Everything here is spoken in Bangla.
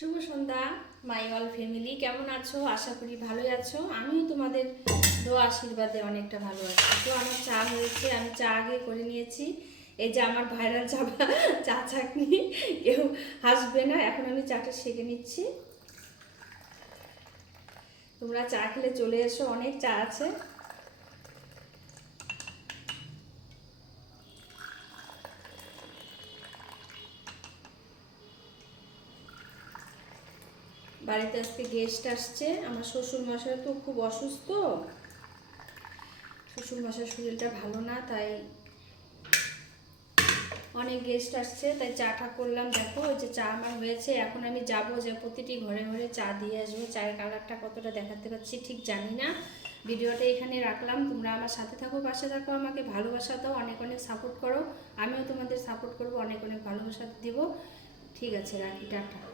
Shubho Sandhya my all family, কেমন আছো? আশা করি ভালোই আছো। আমিও তোমাদের দোয়া আশীর্বাদে অনেকটা ভালো আছি। তো আমার চা হয়েছে, আমি চা আগে করে নিয়েছি। এই যে আমার ভাইরাল চা চাকনি, কেউ হাসবে না। এখন আমি চাটা সেঁকে নিচ্ছি। তোমরা চা খেলে চলে এসো, অনেক চা আছে। বাড়িতে আজকে গেস্ট আসছে। আমার শ্বশুর মশাই তো খুব অসুস্থ, শ্বশুর মশার শরীরটা ভালো না, তাই অনেক গেস্ট আসছে, তাই চাটা করলাম। দেখো ওই যে চা আমার হয়েছে। এখন আমি যাব যে প্রতিটি ঘরে ঘরে চা দিয়ে আসবো। চায়ের কালারটা কতটা দেখাতে পাচ্ছি ঠিক জানি না। ভিডিওটা এখানে রাখলাম, তোমরা আমার সাথে থাকো, পাশে থাকো, আমাকে ভালোবাসা দাও, অনেক অনেক সাপোর্ট করো। আমিও তোমাদের সাপোর্ট করবো, অনেক অনেক ভালোবাসা দেবো। ঠিক আছে, রাখি, টাটা।